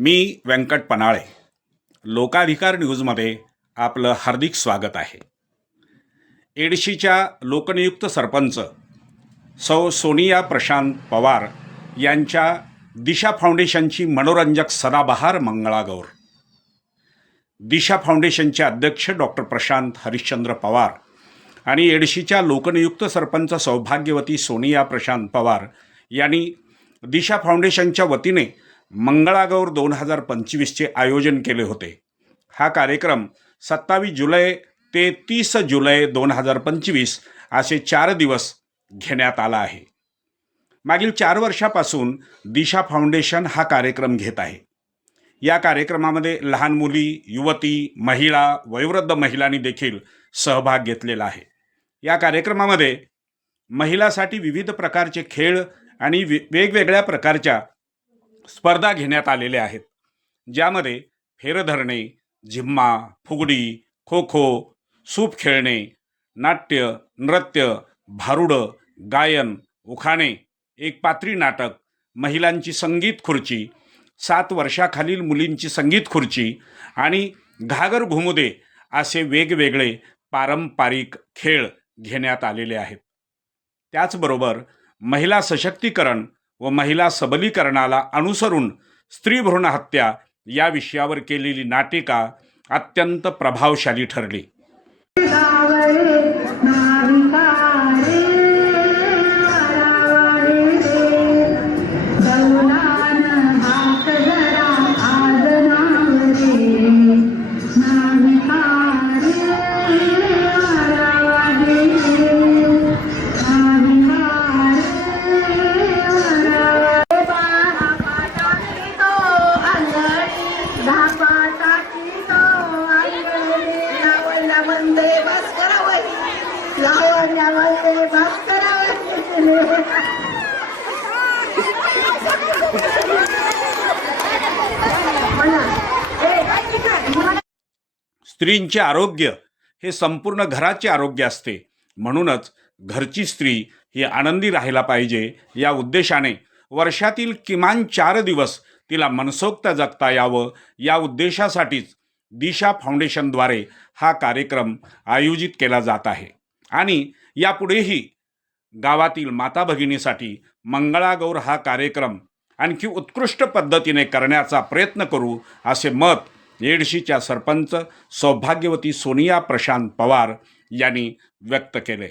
मी व्यंकट पनाळे लोकाधिकार न्यूजमध्ये आपलं हार्दिक स्वागत आहे. एडशीच्या लोकनियुक्त सरपंच सौ सोनिया प्रशांत पवार यांच्या दिशा फाउंडेशनची मनोरंजक सदाबहार मंगळागौर. दिशा फाउंडेशनचे अध्यक्ष डॉक्टर प्रशांत हरिश्चंद्र पवार आणि एडशीच्या लोकनियुक्त सरपंच सौभाग्यवती सोनिया प्रशांत पवार यांनी दिशा फाउंडेशनच्या वतीने मंगळागौर दोन हजार पंचवीसचे आयोजन केले होते. हा कार्यक्रम सत्तावीस जुलै ते तीस जुलै दोन हजार पंचवीस असे चार दिवस घेण्यात आला आहे. मागील चार वर्षापासून दिशा फाउंडेशन हा कार्यक्रम घेत आहे. या कार्यक्रमामध्ये लहान मुली युवती महिला वयोवृद्ध महिलांनी देखील सहभाग घेतलेला आहे. या कार्यक्रमामध्ये महिलासाठी विविध प्रकारचे खेळ आणि वे वेगवेगळ्या प्रकारच्या स्पर्धा घेण्यात आलेल्या आहेत. ज्यामध्ये फेर धरणे झिम्मा फुगडी खो खो सूप खेळणे नाट्य नृत्य भारुडं गायन उखाणे एक पात्री नाटक महिलांची संगीत खुर्ची सात वर्षाखालील मुलींची संगीत खुर्ची आणि घागर घुमुदे असे वेगवेगळे पारंपरिक खेळ घेण्यात आलेले आहेत. त्याचबरोबर महिला सशक्तीकरण व महिला सबलीकरणाला अनुसरून स्त्रीभ्रूण हत्या या विषयावर केलेली नाटिका अत्यंत प्रभावशाली ठरली. स्त्रींचे आरोग्य हे संपूर्ण घराचे आरोग्य असते. म्हणूनच घरची स्त्री ही आनंदी राहायला पाहिजे या उद्देशाने वर्षातील किमान चार दिवस तिला मनसोक्त जगता यावं या उद्देशासाठीच दिशा फाउंडेशनद्वारे हा कार्यक्रम आयोजित केला जात आहे. आणि यापुढेही गावातील माता भगिनीसाठी मंगळागौर हा कार्यक्रम आणखी उत्कृष्ट पद्धतीने करण्याचा प्रयत्न करू असे मत येडशीच्या सरपंच सौभाग्यवती सोनिया प्रशांत पवार यांनी व्यक्त केले.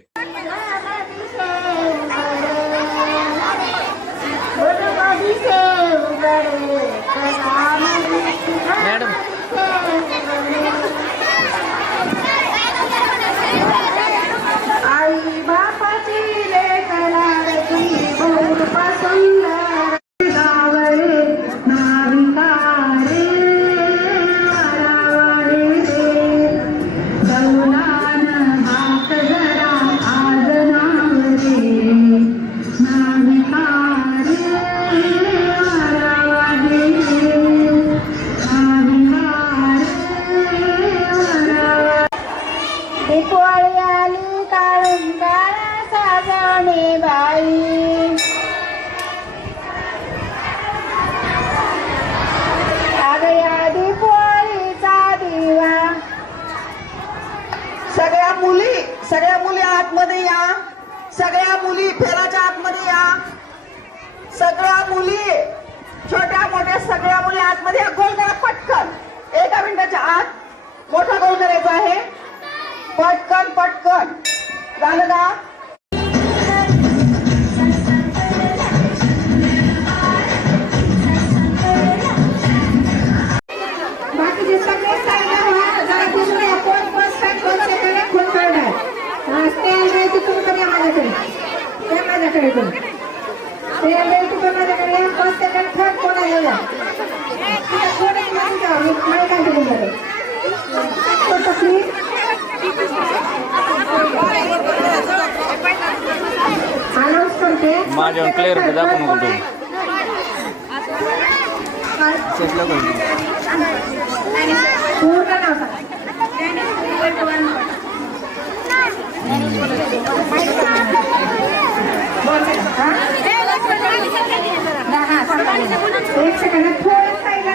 मॅडम. माझ्यावर क्लिअर होतं दाखवू नको तू. हा? हा, सेकंड साईडला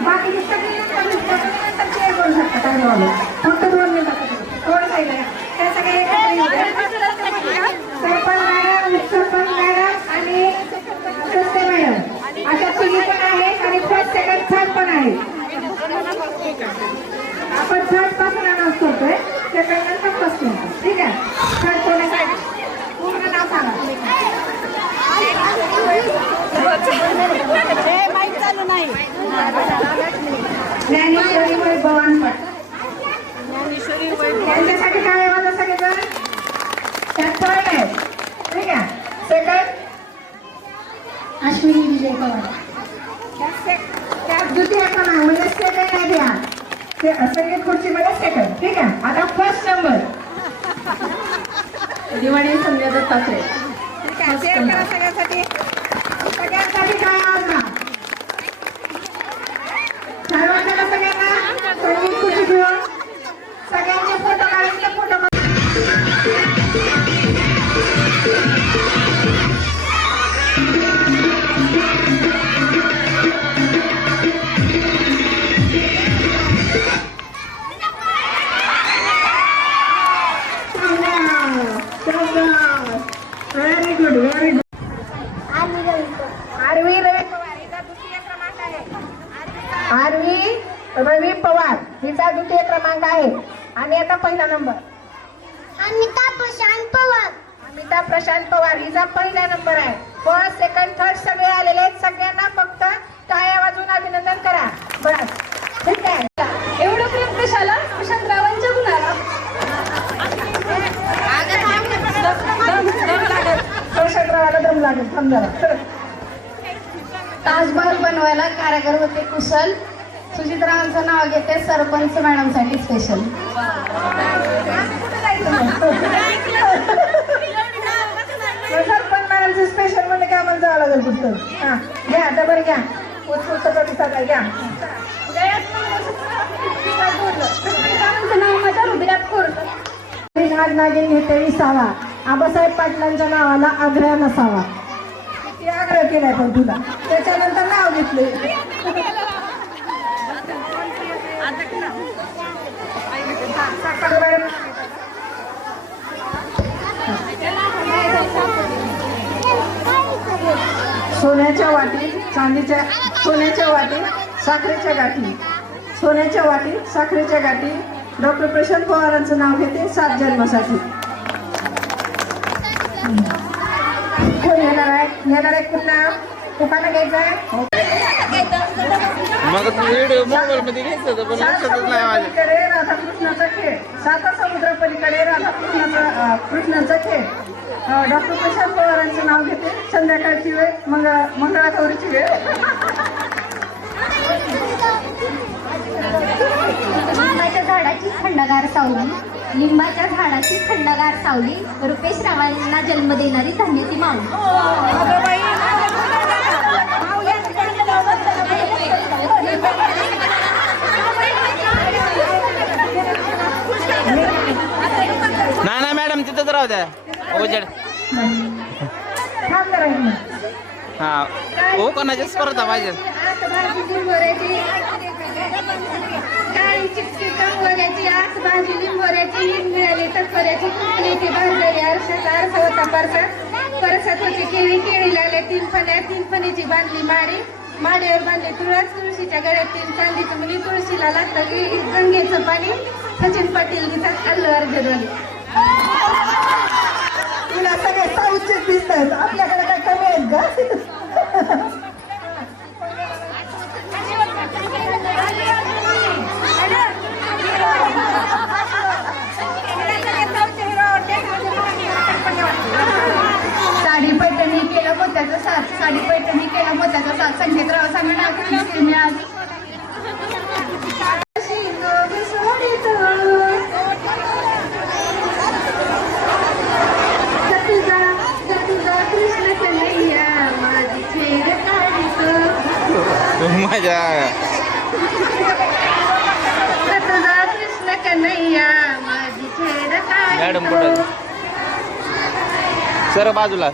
बाकीचे सगळे नंतर शकता काय. फक्त दोन मिनिटात थोडं राहिलं ते सगळे एकत्र सरपंच मॅडम उपसरपंच मॅडम आणि सस्ते मॅडम अशा तिघी पण आहेत आणि फर्स्ट सेकंड थर्ड पण आहे आपण थर्डपासून अनाऊन्स करतोय सेकंड नंतर फर्स्ट नंतर ठीक आहे. थर्ड पूर्ण नाव सांगा ज्ञानेश्वरी वैभवान भट ज्ञानेश्वरी वैभव आवाज सगळेजण त्यात थर्ड आहे ठीक आहे सेकंड अश्विनी विजय पवार त्यात से- त्यात द्वितीय क्रमांक म्हणजे सेकंड आहे द्या सेकंड खुर्चीमध्ये सेकंड ठीक आहे? आता फर्स्ट नंबर दिवाळी संजय दत्तात्रय ठीक रवी पवार हिचा द्वितीय क्रमांक आहे. आणि आता पहिला नंबर. अमिता प्रशांत पवार. अमिता प्रशांत पवार हिचा पहिला नंबर आहे. फर्स्ट सेकंड थर्ड सगळे आलेले आहेत. सगळ्यांना फक्त टाळ्या वाजून अभिनंदन करा. बस. ठीक आहे. एवढं प्रेम कशाला? प्रशांतरावांच्या गुणाला. प्रशांतरावाला दम लागेल. समजा ताजमहल बनवायला कारागर होते कुशल. सुजितरावांचं नाव घेते सरपंच मॅडमसाठी स्पेशल सरपंच मॅडमचं स्पेशल म्हणजे काय मला जावं लागेल पुस्तक हा घ्या घ्या. उत्कृष्ट प्रतिसाद आहे घ्या. नाव माझ्या घेते विसावा. आबासाहेब पाटलांच्या नावाला आग्रह नसावा. आग्रह केलाय पण तुला? त्याच्यानंतर नाव घेतले सोन्याच्या वाटीत चांदीच्या सोन्याच्या वाटीत साखरेच्या गाठी. सोन्याच्या वाटीत साखरेच्या गाठी. डॉक्टर प्रशांत पवारांचं नाव घेते सात जन्मासाठी. कोण येणार आहे? येणार आहे पुन्हा कुणाला घ्यायचं आहे? मग व्हिडिओ मोबाईल मध्ये घ्यायचं होतं पण लक्षातच नाही माझ्या पलीकडे राधाकृष्णाचा खेळ. साता समुद्र पलीकडे राधाकृष्णाचा कृष्णाचा खेळ. डॉक्टर प्रशांत पवारांचं नाव घेते. संध्याकाळची वेळ मंगळा मंगळागौरीची वेळ. लिंबाच्या झाडाची थंडगार सावली. लिंबाच्या झाडाची थंडगार सावली. रुपेश रावांना जन्म देणारी धन्यती माऊली नाही नाही मॅडम तिथंच राहू द्या उजेड थांब जरा एक मिनिट. हा हो कोणाची स्पर्धा पाहिजे भाजी लिंबोऱ्याची काळी चिपकी कंगोऱ्याची आत भाजी लिंबोऱ्याची हिंग मिळाली टक्कऱ्याची कुंपली ती भाजलेली आरशाचा आरसा होता. परसा परसात होती केळी केळी लागल्या तीन फण्या तीन फणीची बांधली माडी माडीवर बांधले तुळस तुळशीच्या गळ्यात तीन चांदीची मुली तुळशीला लागतं गंगेचं पाणी सचिन पाटील गीतात आलं अर्जुन तुला सगळे साऊथचेच दिसतात आपल्याकडे काय कमी आहेत का? साडी पैठणी केलं मोत्याचं साथ साडी पैठणी केलं मोत्याचं साथ संगीतराव सांगा नाव मी आज कृष्ण कन्हैया माझी छेड काढितो माझ्या तुझा कृष्ण कन्हैया माझी छेड मॅडम कुठं सर बाजूला.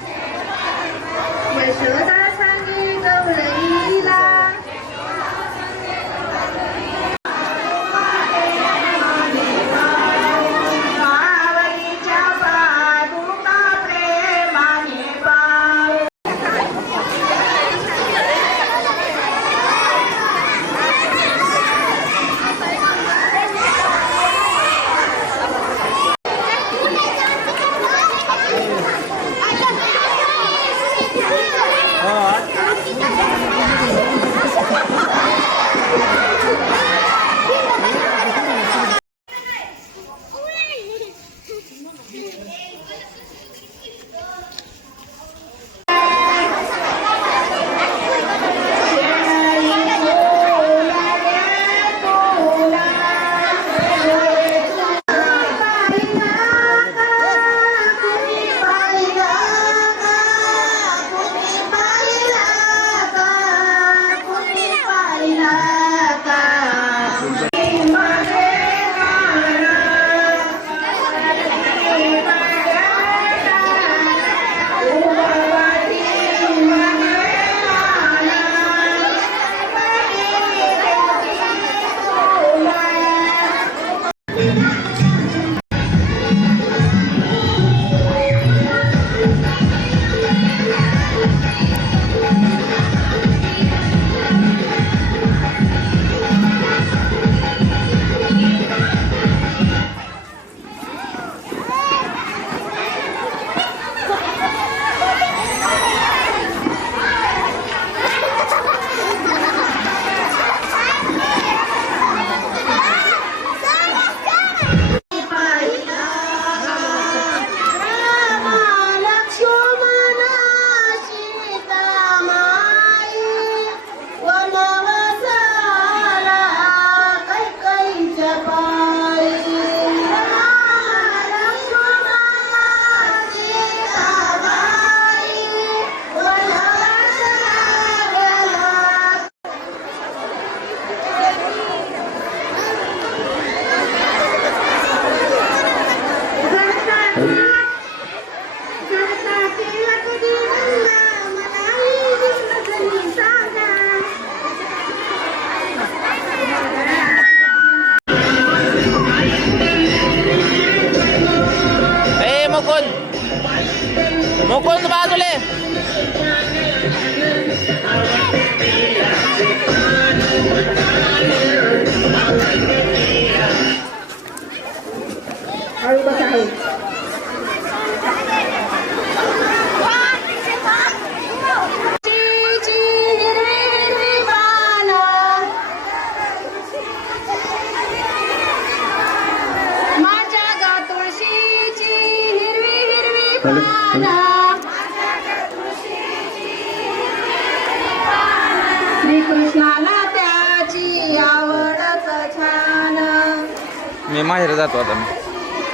माहेर जातो आता मी.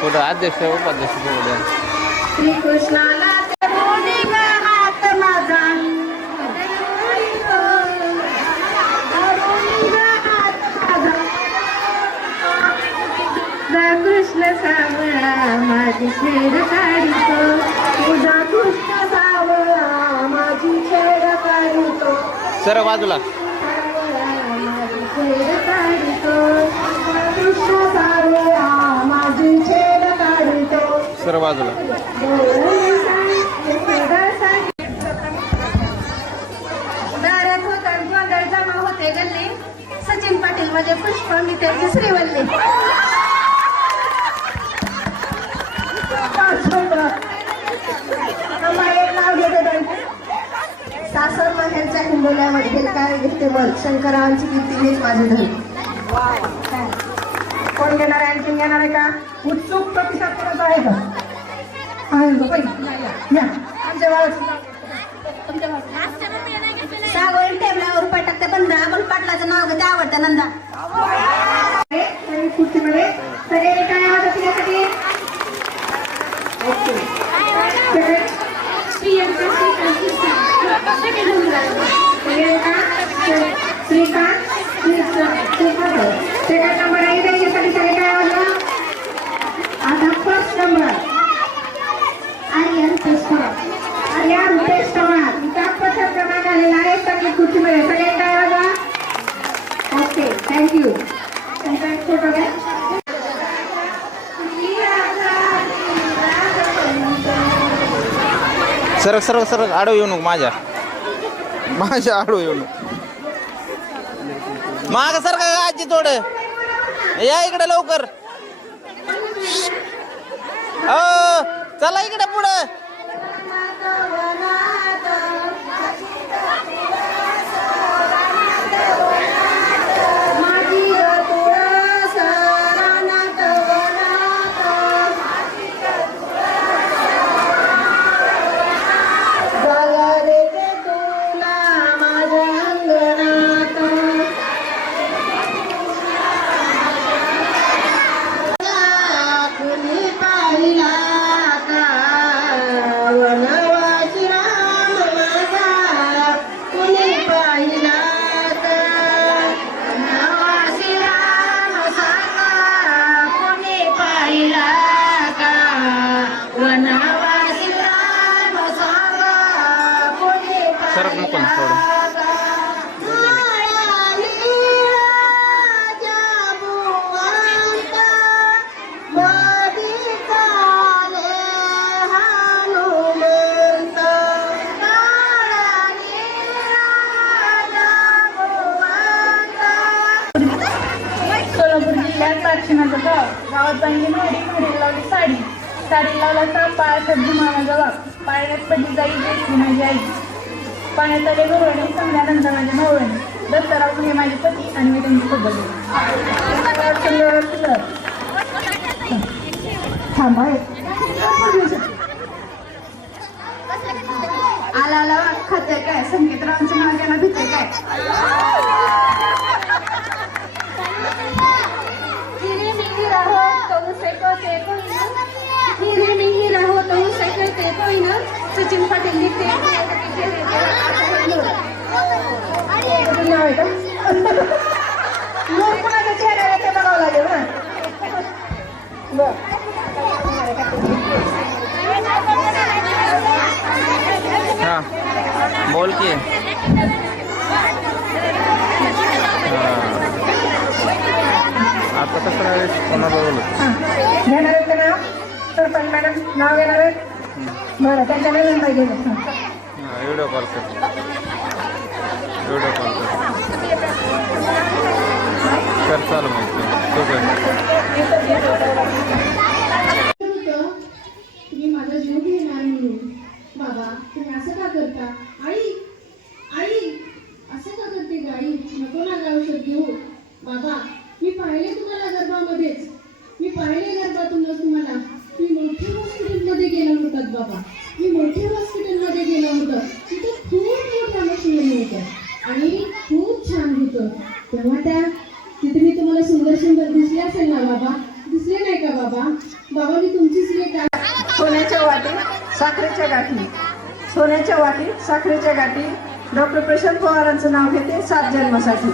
पुढं अध्यक्ष उपाध्यक्ष श्रीकृष्णाला धरुणी ग हात माझा. धरुणी ग हात माझा. तुझा कृष्ण सावळा माझी छेड काढितो. तुझा कृष्ण सावळा माझी छेड काढतो. सर बाजूला. माझी छेड काढतो. कृष्ण सावळा सर बाजूला. सचिन पाटील म्हणजे पुष्प मी त्यांची श्रीवल्ली सासर माहेरच्या हिंडोल्यामध्ये काय घेते मन शंकरांची कीर्ती हेच माझे धन. कोण घेणार आहे आणखीन घेणार आहे का? उत्सुक प्रतिसाद करत आहे का? आहे का बाई? या. आमच्या बाळाचं सागोळी टेबलावर रुपये टाकते बंदा पाटलाचं नाव घेते आवडतं नंदा. खुर्चीमध्ये सगळे काय आवाज श्रीकांत. श्रीकांत. श्रीकांत सेकंड नंबर आहे त्याच्यासाठी सगळे काय आवाज आता फर्स्ट नंबर आर्यन पेशवा आर्या रुपेश पवार त्या पथक क्रमांक आलेला आहे सगळी खुर्चीमध्ये सगळे काय आवाज ओके थँक्यू त्यांचा एक फोटो घ्या सरक सरक सरक आडव येऊ नको माझ्या. माझ्या आडव येऊ नको. माग सर का आजी थोडं? या इकडे लवकर. अ चला इकडे पुढं. गावात बांधली मोडी मोडी लावली साडी. साडी लावला का पायाचा धुमाला जबाब पाण्यात पडली जाई घेतली माझी आई. पाण्यात आले गवळणी समजानंतर माझ्या नवळणी दत्तराव हे माझे पती आणि मी त्यांची सोबत. थांबा आला आला खाते काय? संकेतरावांचं नाव घ्यायला भीते काय? तो उसे कोते कोईना हिरे मिही राहो तो उसे कोते कोईना सचिन पाटील लिखते मग कुणाचा चेहरा आहे ते बघावं लागेल ना बरं हा बोल की हा. आता कसं काय कोणाला बोलत हां. घेणार आहेत का नाव? सरपंच मॅडम नाव घेणार आहेत? बरं त्यांच्या नवीन हं. हा, व्हिडिओ कॉल कर. व्हिडिओ कॉल कर. चालू मग तू कर तुम्ही माझा जीव घेणार म्हणून बाबा तुम्ही असं का करता आई आई असं का करते ग आई नको ना ग औषध घेऊ बाबा मी पाहिले तुम्हाला गर्भामध्येच मी पाहिले गर्भातूनच तुम्हाला मी मोठ्या हॉस्पिटलमध्ये गेला होतात बाबा मी मोठ्या हॉस्पिटलमध्ये गेलो होतं तिथे खूप मोठ्या मशिनरी होत्या आणि खूप छान होतं तेव्हा त्या तिथे मी तुम्हाला सुंदर सुंदर दिसले असेल ना बाबा दिसले नाही का बाबा बाबा मी तुमचीच लेक आहे सोन्याच्या वाटी साखरेच्या गाठी. सोन्याच्या वाटी साखरेच्या गाठी. डॉक्टर प्रशांत पवारांचं नाव घेते सात जन्मासाठी.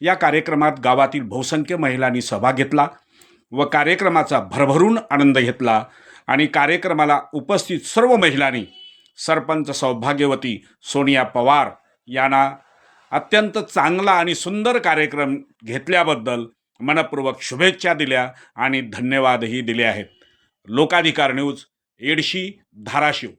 या कार्यक्रमात गावातील बहुसंख्य महिलांनी सहभाग घेतला व कार्यक्रमाचा भरभरून आनंद घेतला आणि कार्यक्रमाला उपस्थित सर्व महिलांनी सरपंच सौभाग्यवती सोनिया पवार यांना अत्यंत चांगला आणि सुंदर कार्यक्रम घेतल्याबद्दल मनपूर्वक शुभेच्छा दिल्या आणि धन्यवादही दिले आहेत. लोकाधिकार न्यूज एडशी धाराशिव.